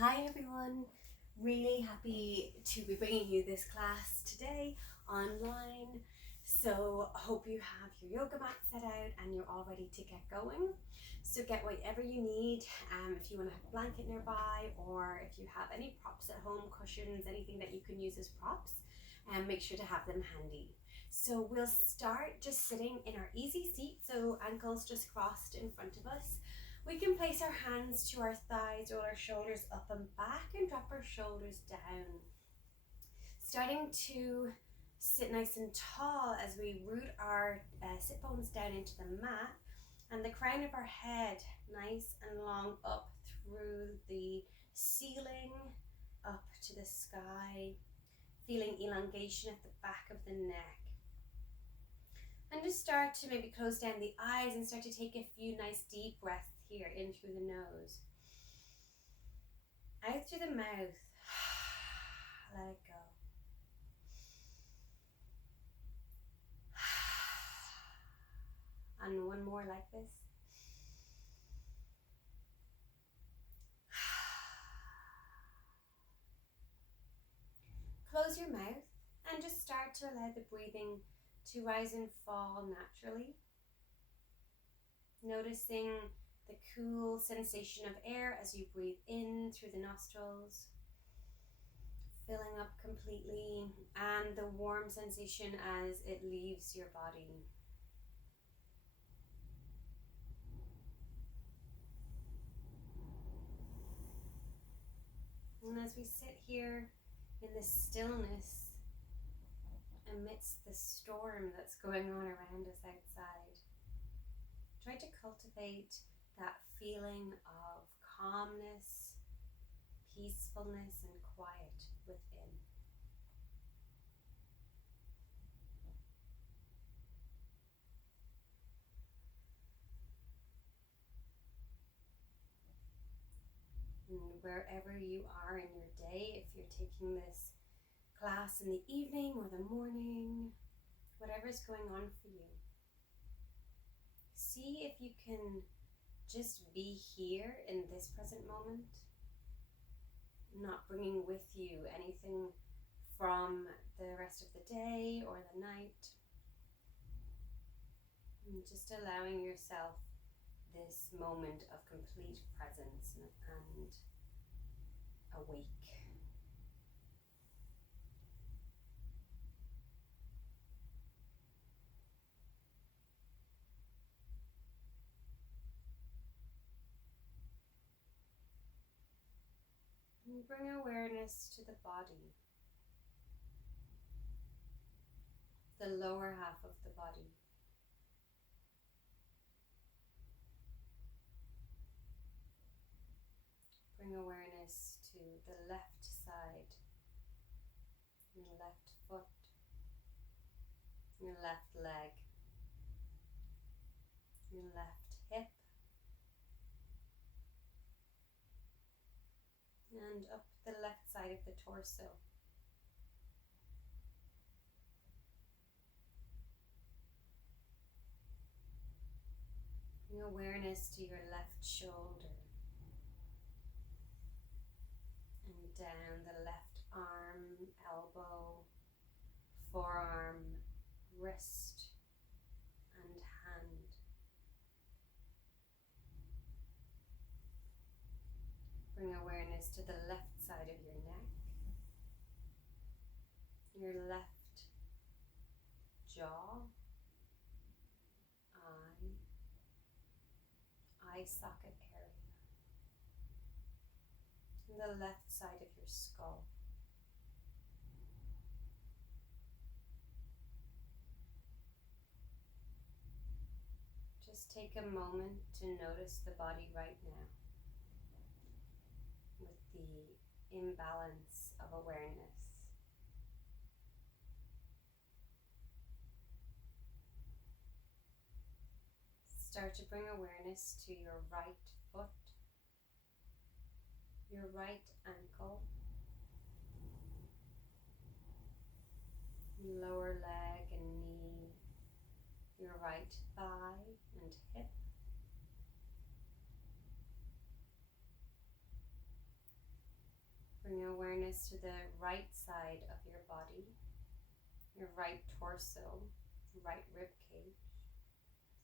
Hi everyone, really happy to be bringing you this class today online. So hope you have your yoga mat set out and you're all ready to get going. So get whatever you need, if you want to have a blanket nearby, or if you have any props at home, cushions, anything that you can use as props, and make sure to have them handy. So we'll start just sitting in our easy seat, so ankles just crossed in front of us. We can place our hands to our thighs, roll our shoulders up and back, and drop our shoulders down. Starting to sit nice and tall as we root our sit bones down into the mat, and the crown of our head nice and long up through the ceiling, up to the sky, feeling elongation at the back of the neck. And just start to maybe close down the eyes and start to take a few nice deep breaths here, in through the nose, out through the mouth. Let it go. And one more like this. Close your mouth and just start to allow the breathing to rise and fall naturally. Noticing the cool sensation of air as you breathe in through the nostrils, filling up completely, and the warm sensation as it leaves your body. And as we sit here in the stillness amidst the storm that's going on around us outside, try to cultivate that feeling of calmness, peacefulness, and quiet within. And wherever you are in your day, if you're taking this class in the evening or the morning, whatever's going on for you, see if you can just be here in this present moment, not bringing with you anything from the rest of the day or the night, and just allowing yourself this moment of complete presence and awake. And bring awareness to the body, the lower half of the body. Bring awareness to the left side, your left foot, your left leg, your left hip, and up the left side of the torso. Bring awareness to your left shoulder, and down the left arm, elbow, forearm, wrist, and hand. Bring awareness to the left side of your neck, your left jaw, eye socket area, and the left side of your skull. Just take a moment to notice the body right now with the imbalance of awareness. Start to bring awareness to your right foot, your right ankle, lower leg and knee, your right thigh and hip, awareness to the right side of your body, your right torso, right rib cage,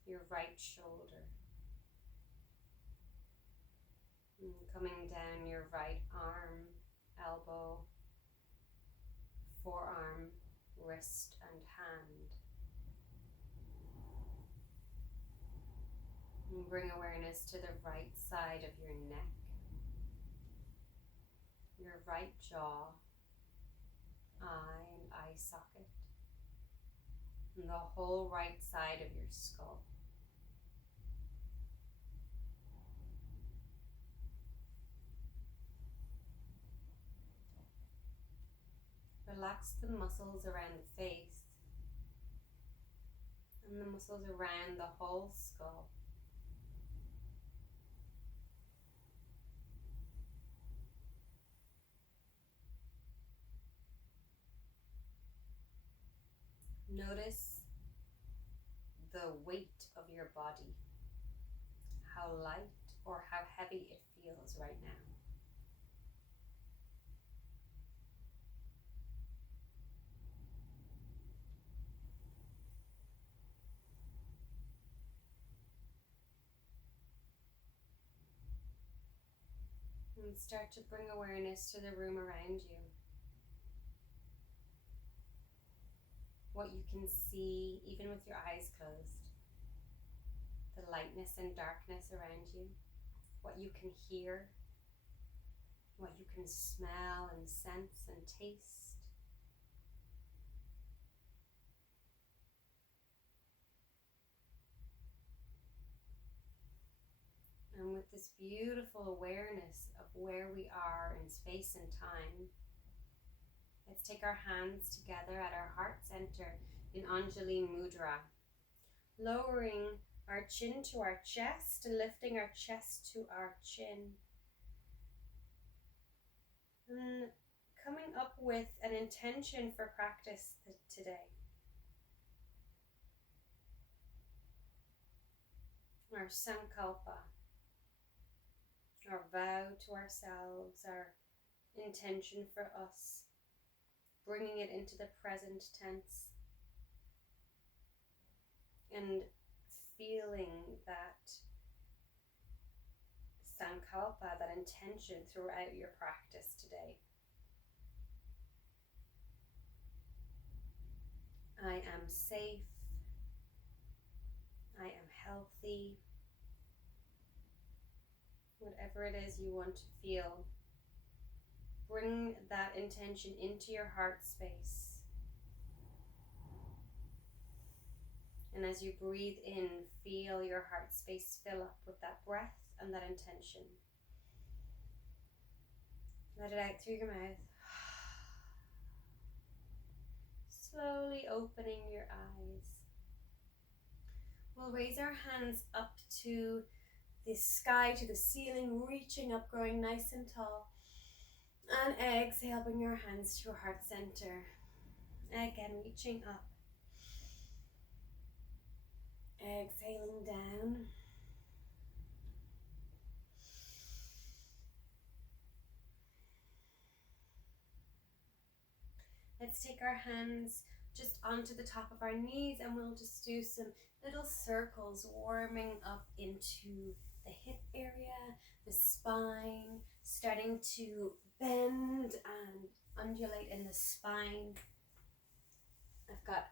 your right shoulder. And coming down your right arm, elbow, forearm, wrist and hand. And bring awareness to the right side of your neck, your right jaw, eye and eye socket, and the whole right side of your skull. Relax the muscles around the face and the muscles around the whole skull. Notice the weight of your body, how light or how heavy it feels right now. And start to bring awareness to the room around you. What you can see, even with your eyes closed. The lightness and darkness around you. What you can hear. What you can smell and sense and taste. And with this beautiful awareness of where we are in space and time, let's take our hands together at our heart center in Anjali Mudra, lowering our chin to our chest and lifting our chest to our chin. And coming up with an intention for practice today. Our sankalpa, our vow to ourselves, our intention for us, bringing it into the present tense and feeling that sankalpa, that intention throughout your practice today. I am safe. I am healthy. Whatever it is you want to feel, bring that intention into your heart space. And as you breathe in, feel your heart space fill up with that breath and that intention. Let it out through your mouth. Slowly opening your eyes. We'll raise our hands up to the sky, to the ceiling, reaching up, growing nice and tall. And exhale, bring your hands to your heart center. Again, reaching up. Exhaling down. Let's take our hands just onto the top of our knees and we'll just do some little circles warming up into the hip area, the spine, starting to bend and undulate in the spine. I've got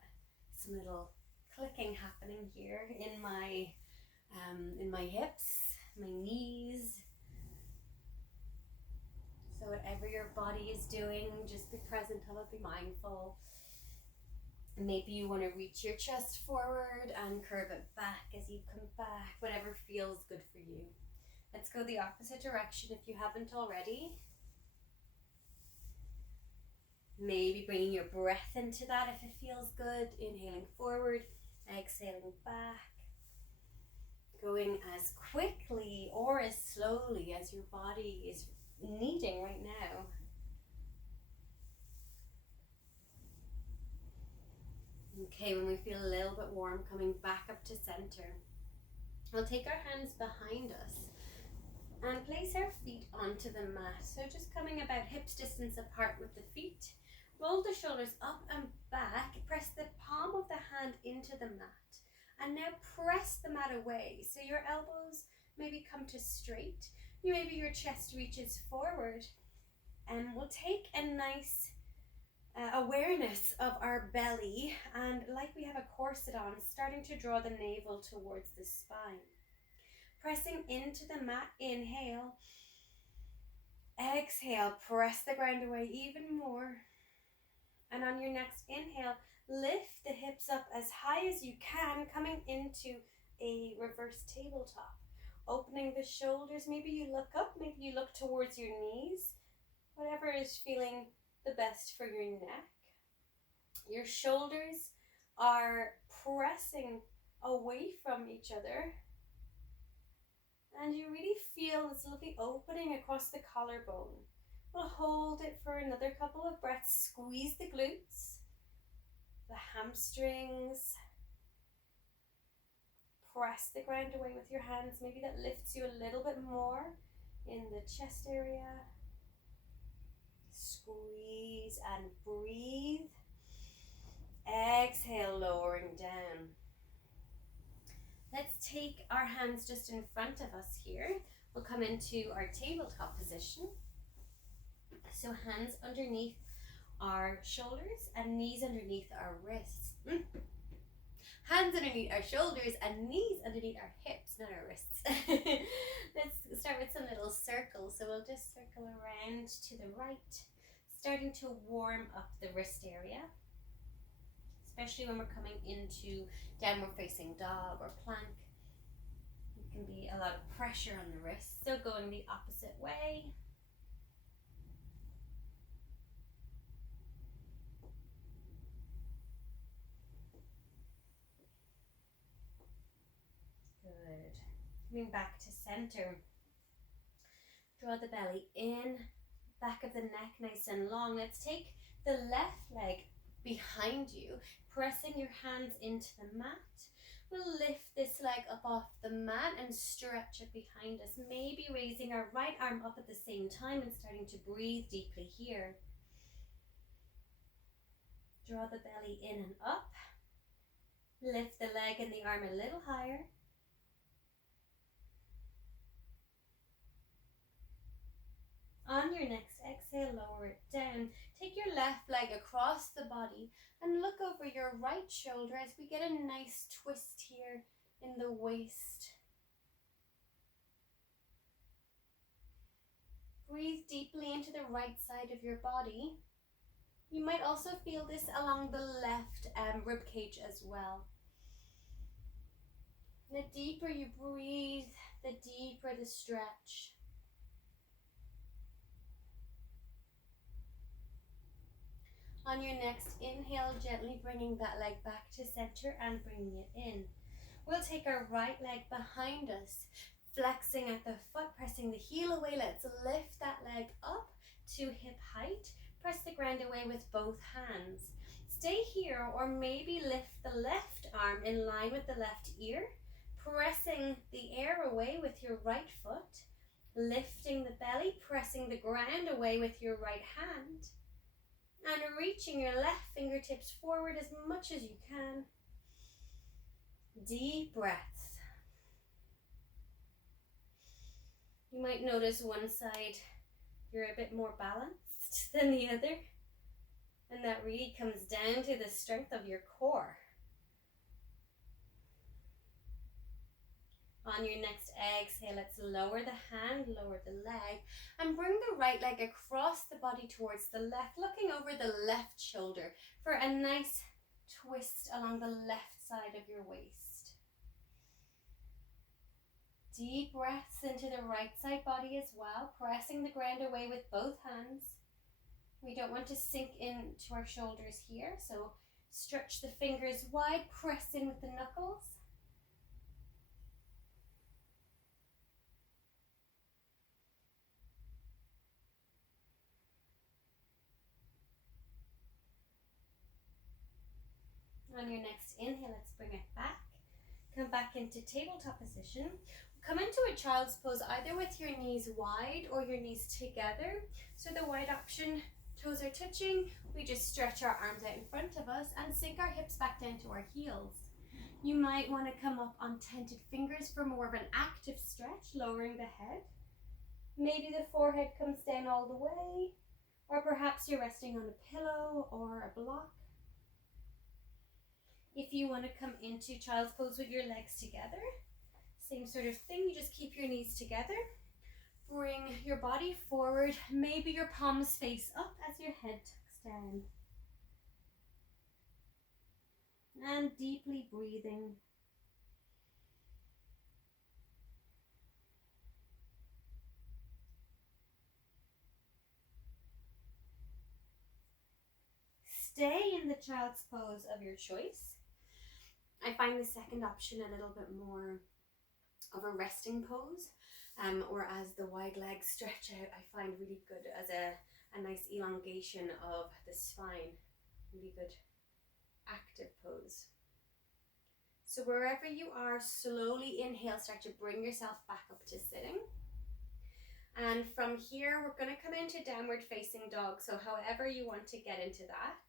some little clicking happening here in my hips, my knees. So whatever your body is doing, just be present of it, be mindful. Maybe you want to reach your chest forward and curve it back as you come back, whatever feels good for you. Let's go the opposite direction if you haven't already. Maybe bringing your breath into that if it feels good. Inhaling forward, exhaling back. Going as quickly or as slowly as your body is needing right now. Okay, when we feel a little bit warm, coming back up to center. We'll take our hands behind us And place our feet onto the mat. So just coming about hips distance apart with the feet. Roll the shoulders up and back. Press the palm of the hand into the mat. And now press the mat away. So your elbows maybe come to straight. Maybe your chest reaches forward. And we'll take a nice awareness of our belly. And like we have a corset on, starting to draw the navel towards the spine. Pressing into the mat, inhale. Exhale, press the ground away even more. And on your next inhale, lift the hips up as high as you can, coming into a reverse tabletop. Opening the shoulders, maybe you look up, maybe you look towards your knees. Whatever is feeling the best for your neck. Your shoulders are pressing away from each other. And you really feel this lovely opening across the collarbone. We'll hold it for another couple of breaths. Squeeze the glutes, the hamstrings. Press the ground away with your hands. Maybe that lifts you a little bit more in the chest area. Squeeze and breathe. Exhale, lowering down. Let's take our hands just in front of us here. We'll come into our tabletop position. So hands underneath our shoulders and knees underneath our wrists. Hands underneath our shoulders and knees underneath our hips, not our wrists. Let's start with some little circles. So we'll just circle around to the right, starting to warm up the wrist area. Especially when we're coming into downward facing dog or plank. It can be a lot of pressure on the wrists. So going the opposite way. Good. Coming back to center. Draw the belly in, back of the neck nice and long. Let's take the left leg behind you, pressing your hands into the mat. We'll lift this leg up off the mat and stretch it behind us, maybe raising our right arm up at the same time and starting to breathe deeply here. Draw the belly in and up. Lift the leg and the arm a little higher. On your next exhale, lower it down. Take your left leg across the body and look over your right shoulder as we get a nice twist here in the waist. Breathe deeply into the right side of your body. You might also feel this along the left rib cage as well. The deeper you breathe, the deeper the stretch. On your next inhale, gently bringing that leg back to center and bringing it in. We'll take our right leg behind us, flexing at the foot, pressing the heel away. Let's lift that leg up to hip height. Press the ground away with both hands. Stay here, or maybe lift the left arm in line with the left ear, pressing the air away with your right foot, lifting the belly, pressing the ground away with your right hand. And reaching your left fingertips forward as much as you can. Deep breaths. You might notice one side you're a bit more balanced than the other. And that really comes down to the strength of your core. On your next exhale, let's lower the hand, lower the leg, and bring the right leg across the body towards the left, looking over the left shoulder for a nice twist along the left side of your waist. Deep breaths into the right side body as well, pressing the ground away with both hands. We don't want to sink into our shoulders here, so stretch the fingers wide, press in with the knuckles. On your next inhale, let's bring it back. Come back into tabletop position. Come into a child's pose either with your knees wide or your knees together. So the wide option, toes are touching, we just stretch our arms out in front of us and sink our hips back down to our heels. You might want to come up on tented fingers for more of an active stretch, lowering the head. Maybe the forehead comes down all the way, or perhaps you're resting on a pillow or a block. If you want to come into child's pose with your legs together, same sort of thing, you just keep your knees together. Bring your body forward, maybe your palms face up as your head tucks down. And deeply breathing. Stay in the child's pose of your choice. I find the second option a little bit more of a resting pose, or as the wide legs stretch out, I find really good as a nice elongation of the spine. Really good active pose. So wherever you are, slowly inhale, start to bring yourself back up to sitting. And from here, we're going to come into downward facing dog. So however you want to get into that,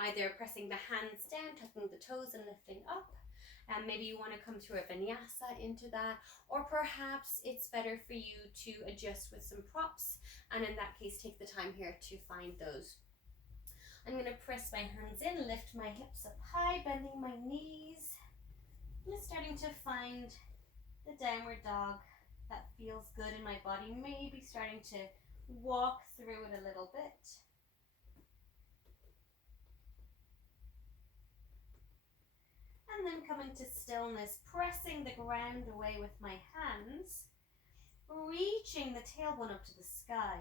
either pressing the hands down, tucking the toes and lifting up. And maybe you want to come through a vinyasa into that, or perhaps it's better for you to adjust with some props. And in that case, take the time here to find those. I'm going to press my hands in, lift my hips up high, bending my knees. I'm just starting to find the downward dog that feels good in my body, maybe starting to walk through it a little bit. And then come into stillness, pressing the ground away with my hands, reaching the tailbone up to the sky.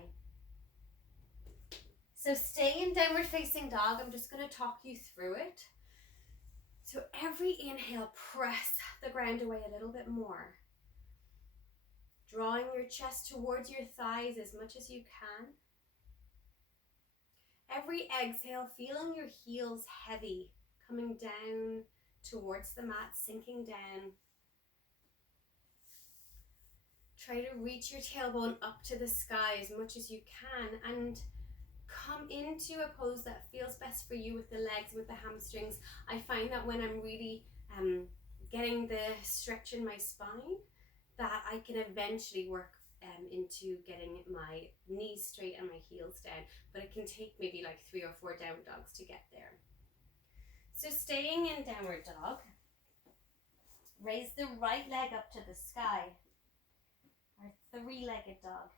So stay in downward facing dog. I'm just going to talk you through it. So every inhale, press the ground away a little bit more. Drawing your chest towards your thighs as much as you can. Every exhale, feeling your heels heavy, coming down towards the mat, sinking down. Try to reach your tailbone up to the sky as much as you can and come into a pose that feels best for you with the legs, with the hamstrings. I find that when I'm really getting the stretch in my spine, that I can eventually work into getting my knees straight and my heels down, but it can take maybe like 3 or 4 downward dogs to get there. So staying in downward dog, raise the right leg up to the sky, our 3-legged dog.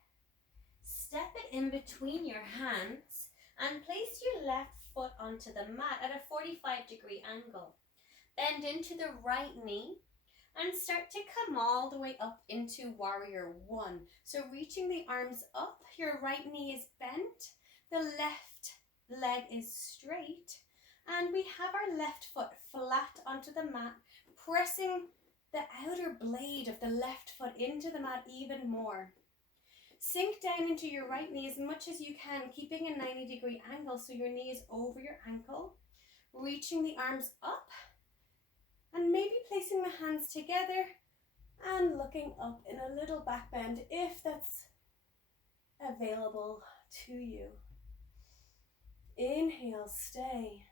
Step it in between your hands and place your left foot onto the mat at a 45-degree angle. Bend into the right knee and start to come all the way up into warrior 1. So reaching the arms up, your right knee is bent, the left leg is straight, and we have our left foot flat onto the mat, pressing the outer blade of the left foot into the mat even more. Sink down into your right knee as much as you can, keeping a 90-degree angle so your knee is over your ankle, reaching the arms up, and maybe placing the hands together and looking up in a little back bend if that's available to you. Inhale, stay.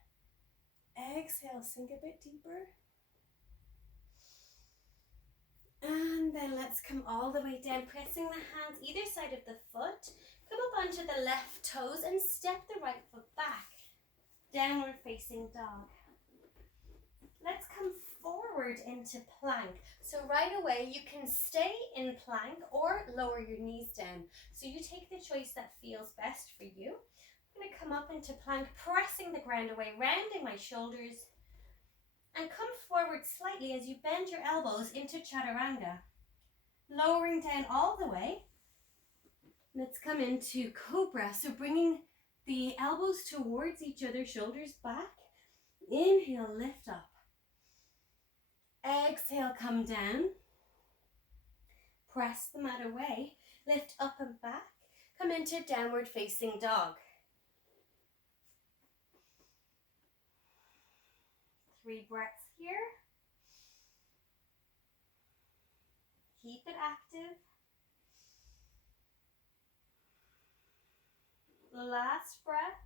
Exhale, sink a bit deeper. And then let's come all the way down, pressing the hands either side of the foot. Come up onto the left toes and step the right foot back. Downward facing dog. Let's come forward into plank. So right away you can stay in plank or lower your knees down. So you take the choice that feels best for you. I'm going to come up into plank, pressing the ground away, rounding my shoulders. And come forward slightly as you bend your elbows into chaturanga. Lowering down all the way. Let's come into cobra. So bringing the elbows towards each other, shoulders back. Inhale, lift up. Exhale, come down. Press the mat away. Lift up and back. Come into downward facing dog. 3 breaths here. Keep it active. Last breath.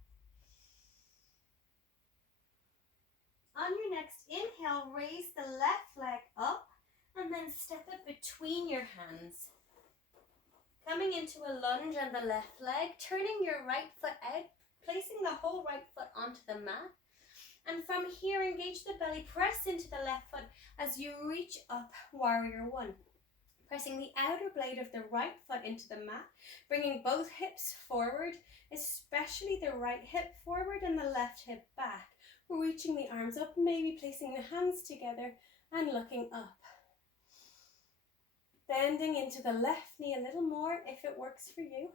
On your next inhale, raise the left leg up and then step it between your hands. Coming into a lunge on the left leg, turning your right foot out, placing the whole right foot onto the mat. And from here, engage the belly, press into the left foot as you reach up, warrior one. Pressing the outer blade of the right foot into the mat, bringing both hips forward, especially the right hip forward and the left hip back. Reaching the arms up, maybe placing the hands together and looking up. Bending into the left knee a little more if it works for you.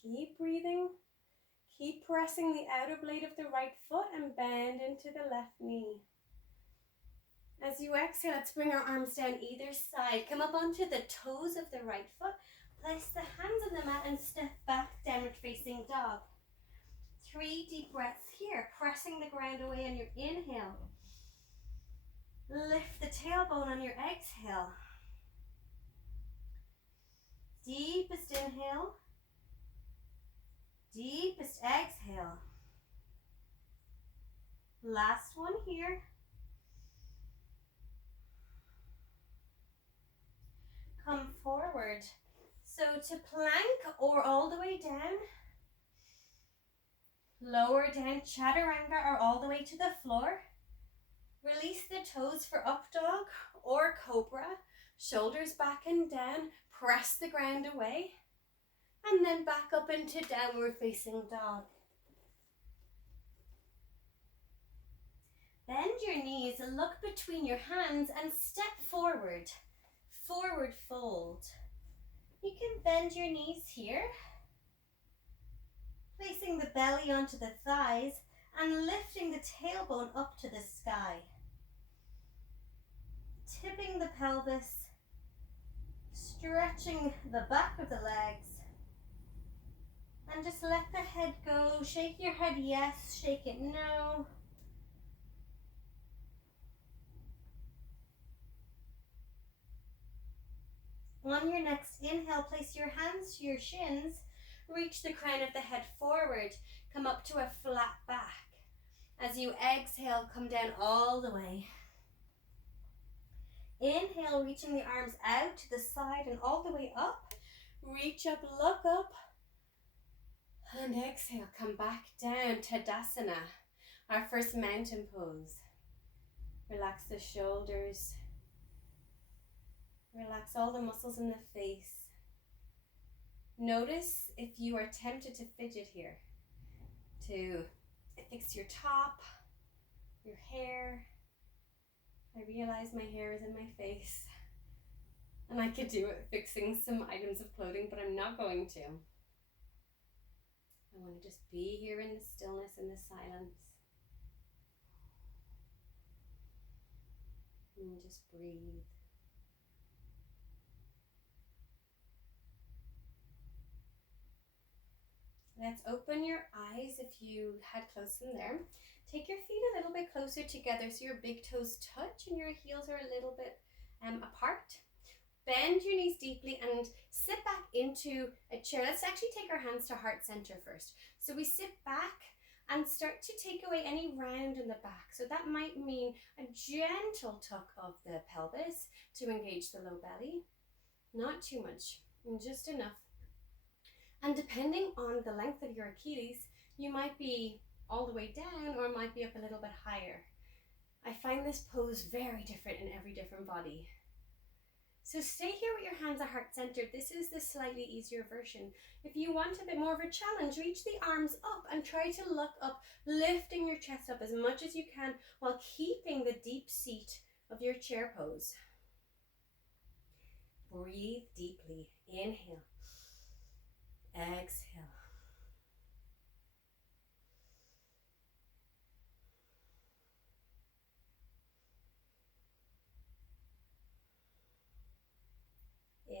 Keep breathing. Keep pressing the outer blade of the right foot and bend into the left knee. As you exhale, let's bring our arms down either side. Come up onto the toes of the right foot. Place the hands on the mat and step back, downward facing dog. 3 deep breaths here, pressing the ground away on your inhale. Lift the tailbone on your exhale. Deepest inhale. Deepest exhale. Last one here. Come forward. So to plank or all the way down. Lower down chaturanga or all the way to the floor. Release the toes for up dog or cobra. Shoulders back and down. Press the ground away. And then back up into downward facing dog. Bend your knees, look between your hands and step forward. Forward fold. You can bend your knees here. Placing the belly onto the thighs and lifting the tailbone up to the sky. Tipping the pelvis. Stretching the back of the legs. And just let the head go. Shake your head yes, shake it no. On your next inhale, place your hands to your shins. Reach the crown of the head forward. Come up to a flat back. As you exhale, come down all the way. Inhale, reaching the arms out to the side and all the way up. Reach up, look up. And exhale, come back down, Tadasana, our first mountain pose. Relax the shoulders. Relax all the muscles in the face. Notice if you are tempted to fidget here, to fix your top, your hair. I realize my hair is in my face and I could do it fixing some items of clothing, but I'm not going to. I want to just be here in the stillness and the silence. And just breathe. Let's open your eyes if you had closed them there. Take your feet a little bit closer together so your big toes touch and your heels are a little bit apart. Bend your knees deeply and sit back into a chair. Let's actually take our hands to heart center first. So we sit back and start to take away any round in the back. So that might mean a gentle tuck of the pelvis to engage the low belly. Not too much, just enough. And depending on the length of your Achilles, you might be all the way down or might be up a little bit higher. I find this pose very different in every different body. So stay here with your hands at heart centered. This is the slightly easier version. If you want a bit more of a challenge, reach the arms up and try to look up, lifting your chest up as much as you can while keeping the deep seat of your chair pose. Breathe deeply. Inhale. Exhale.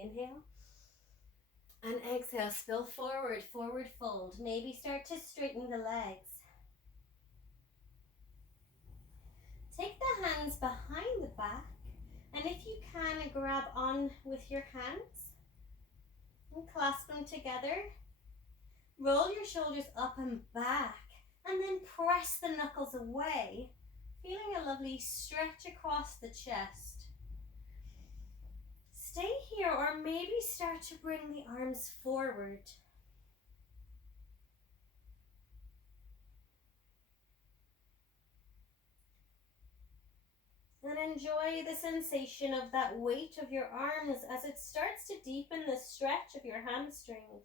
Inhale and exhale, spill forward, forward fold. Maybe start to straighten the legs. Take the hands behind the back, and if you can, grab on with your hands and clasp them together. Roll your shoulders up and back, and then press the knuckles away, feeling a lovely stretch across the chest. Stay here, or maybe start to bring the arms forward. And enjoy the sensation of that weight of your arms as it starts to deepen the stretch of your hamstrings.